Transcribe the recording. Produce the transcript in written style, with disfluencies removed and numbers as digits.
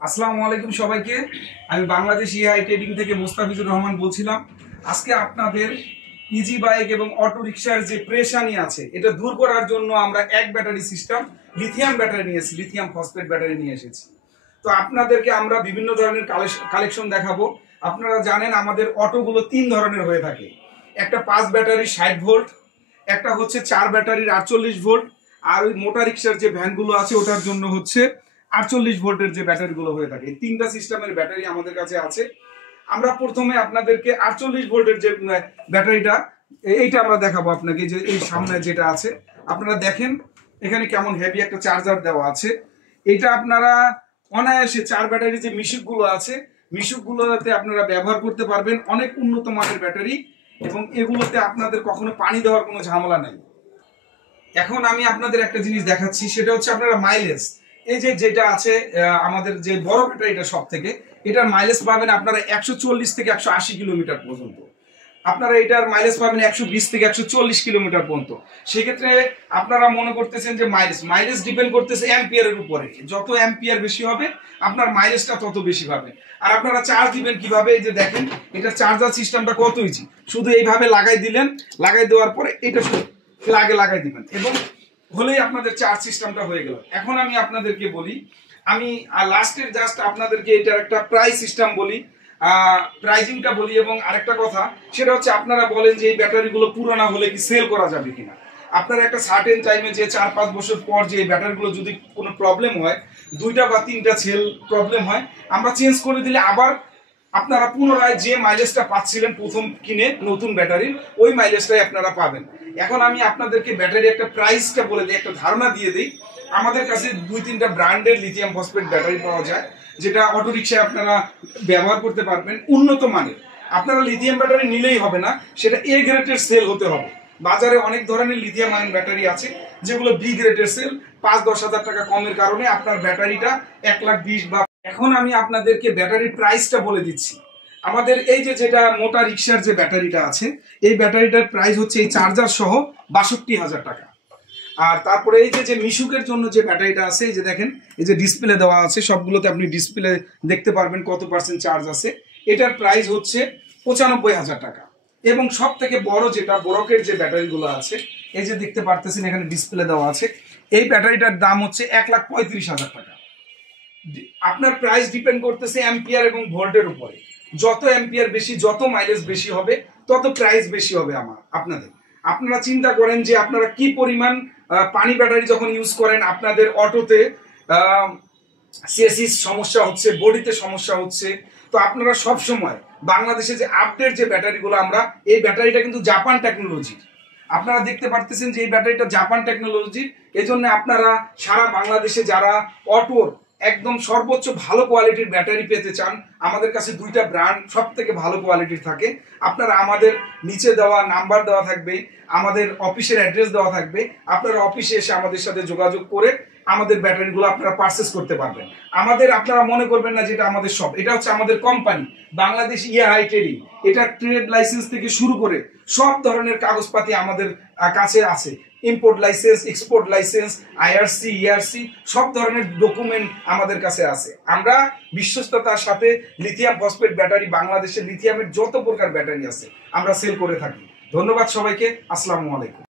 আসসালামু আলাইকুম সবাইকে। আমি বাংলাদেশ ইআই ট্রেডিং থেকে মুস্তাফিজুর রহমান বলছিলাম। আজকে আপনাদের ইজি বাইক এবং অটো রিকশার যে প্রেশানি আছে এটা দূর করার জন্য আমরা এক ব্যাটারি সিস্টেম লিথিয়াম ব্যাটারি নিয়েছি, লিথিয়াম ফসফেট ব্যাটারি নিয়ে এসেছি। তো আপনাদেরকে আমরা বিভিন্ন ধরনের কালেকশন দেখাবো। আপনারা জানেন আমাদের অটোগুলো 3 ধরনের হয়ে থাকে। একটা 5 ব্যাটারি 60 ভোল্ট, একটা হচ্ছে 4 ব্যাটারির 48 ভোল্ট, আর ওই মোটর রিক্সার যে ভ্যানগুলো আছে ওটার জন্য হচ্ছে 48 ভোল্টের যে ব্যাটারিগুলো হয়ে থাকে। এই 3টা সিস্টেমের ব্যাটারি আমাদের কাছে আছে। আমরা প্রথমে আপনাদেরকে 48 ভোল্টের যে ব্যাটারিটা এইটা আমরা দেখাবো আপনাকে, যে এই সামনে যেটা আছে আপনারা দেখেন এখানে কেমন হেভি একটা চার্জার দেওয়া আছে। এটা আপনারা অনায়াসে 4 ব্যাটারি যে মিশুকগুলো আছে মিশুকগুলোতে আপনারা ব্যবহার করতে পারবেন। অনেক উন্নত মানের ব্যাটারি এবং এগুলোতে আপনাদের কখনো পানি দেওয়ার কোনো ঝামেলা নাই। এখন আমি আপনাদের একটা জিনিস দেখাচ্ছি, সেটা হচ্ছে আপনারা মাইলেজ। এই যে যেটা আছে আমাদের যে বড় ব্যাটারিটা সব থেকে, এটার মাইলেজ পাবেন আপনারা 140 থেকে 180 কিলোমিটার পর্যন্ত। আপনারা এটার মাইলেজ পাবেন 120 থেকে 140 কিলোমিটার পর্যন্ত। সেক্ষেত্রে আপনারা মনে করতেছেন যে মাইলেজ ডিপেন্ড করতেছে অ্যাম্পিয়ারের উপরে। যত অ্যাম্পিয়ার বেশি হবে আপনার মাইলেজটা তত বেশি পাবেন। আর আপনারা চার্জ দিবেন কিভাবে, এই যে দেখেন এটা চার্জার সিস্টেমটা কত ইজি। শুধু এইভাবে লাগাই দিলেন, লাগাই দেওয়ার পরে এটা শুধু লাগাই দিবেন এবং হলেই আপনাদের চার্জ সিস্টেমটা হয়ে গেল। এখন আমি আপনাদেরকে বলি, আমি লাস্টের জাস্ট আপনাদেরকে এটার একটা প্রাইস সিস্টেম বলি, প্রাইজিংটা বলি। এবং আরেকটা কথা সেটা হচ্ছে আপনারা বলেন যে এই ব্যাটারিগুলো পুরোনো হলে কি সেল করা যাবে কিনা। আপনারা একটা সার্টেন টাইমে যে 4-5 বছর পর যে এই ব্যাটারিগুলো যদি কোনো প্রবলেম হয়, 2টা বা 3টা সেল প্রবলেম হয়, আমরা চেঞ্জ করে দিলে আবার আপনারা পুনরায় যে মাইলেজটা পাচ্ছিলেন প্রথম কিনে নতুন ব্যাটারির, ওই মাইলেজটাই আপনারা পাবেন। এখন আমি আপনাদেরকে ব্যাটারি একটা প্রাইসটা বলে দিই, একটা ধারণা দিয়ে দিই। আমাদের কাছে 2-3টা ব্র্যান্ডের লিথিয়াম ফসফেট ব্যাটারি পাওয়া যায়, যেটা অটো রিক্সায় আপনারা ব্যবহার করতে পারবেন উন্নত মানের। আপনারা লিথিয়াম ব্যাটারি নিলেই হবে না, সেটা এ গ্রেডের সেল হতে হবে। বাজারে অনেক ধরনের লিথিয়াম আয়ন ব্যাটারি আছে যেগুলো বি গ্রেডের সেল, 5-10 হাজার টাকা কমের কারণে আপনার ব্যাটারিটা 1,20,000 বা। এখন আমি আপনাদেরকে ব্যাটারির প্রাইসটা বলে দিচ্ছি। আমাদের এই যে যেটা মোটা রিক্সার যে ব্যাটারিটা আছে, এই ব্যাটারিটার প্রাইস হচ্ছে এই চার্জার সহ 62,000 টাকা। আর তারপরে এই যে মিশুকের জন্য যে ব্যাটারিটা আছে, এই যে দেখেন এই যে ডিসপ্লে দেওয়া আছে, সবগুলোতে আপনি ডিসপ্লে দেখতে পারবেন কত পার্সেন্ট চার্জ আছে। এটার প্রাইস হচ্ছে 95,000 টাকা। এবং সব থেকে বড় যেটা বড়কের যে ব্যাটারিগুলো আছে, এই যে দেখতে পারতেছেন এখানে ডিসপ্লে দেওয়া আছে, এই ব্যাটারিটার দাম হচ্ছে 1,35,000 টাকা। আপনার প্রাইস ডিপেন্ড করতেছে অ্যাম্পিয়ার এবং ভোল্টের উপরে। যত অ্যাম্পিয়ার বেশি, যত মাইলেজ বেশি হবে, তত প্রাইস বেশি হবে আপনাদের। আপনারা চিন্তা করেন যে আপনারা কি পরিমাণ পানি ব্যাটারি যখন ইউজ করেন, আপনাদের অটোতে সিএসি সমস্যা হচ্ছে, বডিতে সমস্যা হচ্ছে। তো আপনারা সব সময় বাংলাদেশে যে আপডেট যে ব্যাটারিগুলো, আমরা এই ব্যাটারিটা কিন্তু জাপান টেকনোলজির। আপনারা দেখতে পারতেছেন যে এই ব্যাটারিটা জাপান টেকনোলজির। এই জন্য আপনারা সারা বাংলাদেশে যারা অটোর একদম সর্বোচ্চ ভালো কোয়ালিটির ব্যাটারি পেতে চান, আমাদের কাছে 2টা ব্র্যান্ড সব থেকে ভালো কোয়ালিটির থাকে। আপনারা আমাদের নিচে দেওয়া নাম্বার দেওয়া থাকবে, আমাদের অফিসের অ্যাড্রেস দেওয়া থাকবে। আপনারা অফিসে এসে আমাদের সাথে যোগাযোগ করে আমাদের ব্যাটারিগুলো আপনারা পারচেস করতে পারবেন। আপনারা মনে করবেন না যেটা আমাদের সব, এটা হচ্ছে আমাদের কোম্পানি বাংলাদেশ ইআই ট্রেডিং। এটা ট্রেড লাইসেন্স থেকে শুরু করে সব ধরনের কাগজপাতি আমাদের কাছে আছে। Import licence, export licence, IRC, ERC, সব ধরনের ডকুমেন্ট আমাদের কাছে আছে। আমরা বিশ্বস্ততার সাথে লিথিয়াম ফসফেট ব্যাটারি, বাংলাদেশের লিথিয়ামের যত প্রকার ব্যাটারি আছে আমরা সেল করে থাকি। ধন্যবাদ সবাইকে। আসসালামু আলাইকুম।